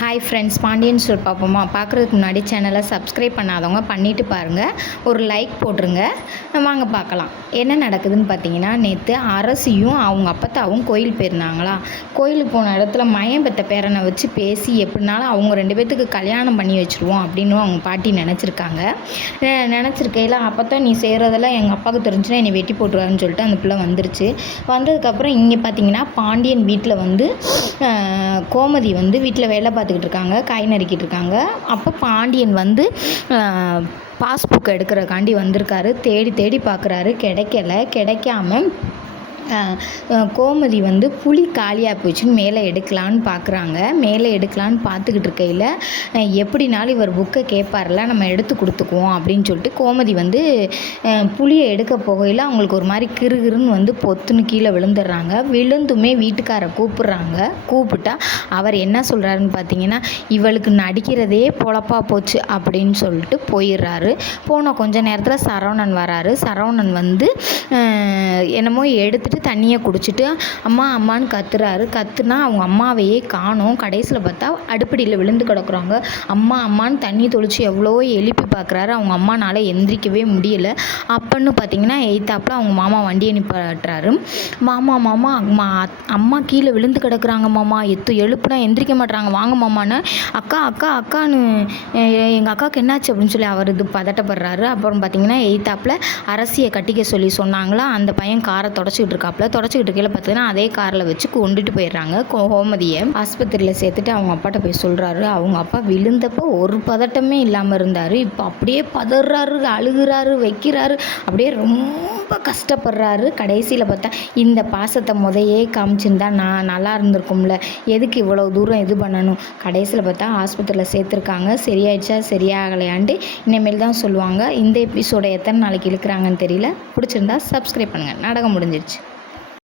Hi friends, Pandian store பார்ப்போமா? பார்க்குறதுக்கு முன்னாடி சேனலை சப்ஸ்கிரைப் பண்ணாதவங்க பண்ணிவிட்டு பாருங்கள், ஒரு லைக் போட்டுருங்க. வாங்க பார்க்கலாம் என்ன நடக்குதுன்னு பார்த்தீங்கன்னா, நேற்று அரசியும் அவங்க அப்பத்தாவும் கோயில் போயிருந்தாங்களா. கோயிலுக்கு போன இடத்துல மயம் பெற்ற பேரனை வச்சு பேசி எப்படினாலும் அவங்க 2 பேர்த்துக்கு கல்யாணம் பண்ணி வச்சுருவோம் அப்படின்னு அவங்க பாட்டி நினச்சிருக்காங்க. நினச்சிருக்கையில் அப்போத்தான் நீ செய்கிறதெல்லாம் எங்கள் அப்பாவுக்கு தெரிஞ்சுன்னா என்னை வெட்டி போட்டுருவாருன்னு சொல்லிட்டு அந்த பிள்ளை வந்துருச்சு. வந்ததுக்கப்புறம் இங்கே பார்த்தீங்கன்னா பாண்டியன் வீட்டில் வந்து கோமதி வந்து வீட்டில் வேலை பார்த்துக்கிட்டு இருக்காங்க, காய் நறுக்கிட்டு இருக்காங்க. அப்போ பாண்டியன் வந்து பாஸ்புக் எடுக்கிறக்காண்டி வந்திருக்காரு. தேடி தேடி பார்க்குறாரு, கிடைக்காம கோமதி வந்து புளி காலியாக போச்சுன்னு மேலே எடுக்கலான்னு பார்த்துக்கிட்டு இருக்கையில் எப்படினாலும் இவர் புக்கை கேட்பார்ல, நம்ம எடுத்து கொடுத்துக்குவோம் அப்படின்னு சொல்லிட்டு கோமதி வந்து புளியை எடுக்க போகையில் அவங்களுக்கு ஒரு மாதிரி கிறுகிறுன்னு வந்து பொத்துன்னு கீழே விழுந்துடுறாங்க. விழுந்துமே வீட்டுக்காரை கூப்பிட்டா அவர் என்ன சொல்கிறாருன்னு பார்த்தீங்கன்னா, இவளுக்கு நடிக்கிறதே பொழப்பா போச்சு அப்படின்னு சொல்லிட்டு போயிடுறாரு. போன கொஞ்ச நேரத்தில் சரவணன் வராரு. சரவணன் வந்து என்னமோ எடுத்துகிட்டு தண்ணியை குடிச்சிட்டு அம்மா அம்மான்னு கத்துனா அவங்க அம்மாவையே காணோம். கடைசியில் பார்த்தா அடுப்படியில் விழுந்து கிடக்குறாங்க. அம்மா அம்மான்னு தண்ணி தொளிச்சு எவ்வளோ எழுப்பி பார்க்குறாரு, அவங்க அம்மானால எந்திரிக்கவே முடியலை. அப்பன்னு பார்த்தீங்கன்னா எய்த்தாப்பில் அவங்க மாமா வண்டியை நிப்பாட்டுறாரு. மாமா அம்மா கீழே விழுந்து கிடக்குறாங்க மாமா, எழுப்புனா எந்திரிக்க மாட்டுறாங்க, வாங்க மாமான்னு. அக்கான்னு எங்கள் அக்காவுக்கு என்னாச்சு அப்படின்னு சொல்லி அவர் இது பதட்டப்படுறாரு. அப்புறம் பார்த்தீங்கன்னா எய்த்தாப்பில் அரசியை கட்டிக்க சொல்லி சொன்னாங்களா, அந்த பையன் காரை தொடச்சிக்கிட்டு இருக்கையில் பார்த்தீங்கன்னா அதே காரில் வச்சு கொண்டுட்டு போயிடுறாங்க. கோமதியை ஆஸ்பத்திரியில் சேர்த்துட்டு அவங்க அப்பாட்ட போய் சொல்கிறாரு. அவங்க அப்பா விழுந்தப்போ ஒரு பதட்டமே இல்லாமல் இருந்தார். இப்போ அப்படியே பதறாரு, அழுகிறாரு, வைக்கிறாரு, அப்படியே ரொம்ப கஷ்டப்படுறாரு. கடைசியில் பார்த்தா இந்த பாசத்தை முதையே காமிச்சிருந்தா நான் நல்லா இருந்திருக்கும்ல, எதுக்கு இவ்வளோ தூரம் இது பண்ணணும். கடைசியில் பார்த்தா ஆஸ்பத்திரியில் சேர்த்துருக்காங்க. சரியாயிடுச்சா சரியாகலையான்ட்டு இனிமேல் தான் சொல்லுவாங்க. இந்த எபிசோடை எத்தனை நாளைக்கு இழுக்கிறாங்கன்னு தெரியல. பிடிச்சிருந்தா சப்ஸ்கிரைப் பண்ணுங்கள். நாடகம் முடிஞ்சிருச்சு.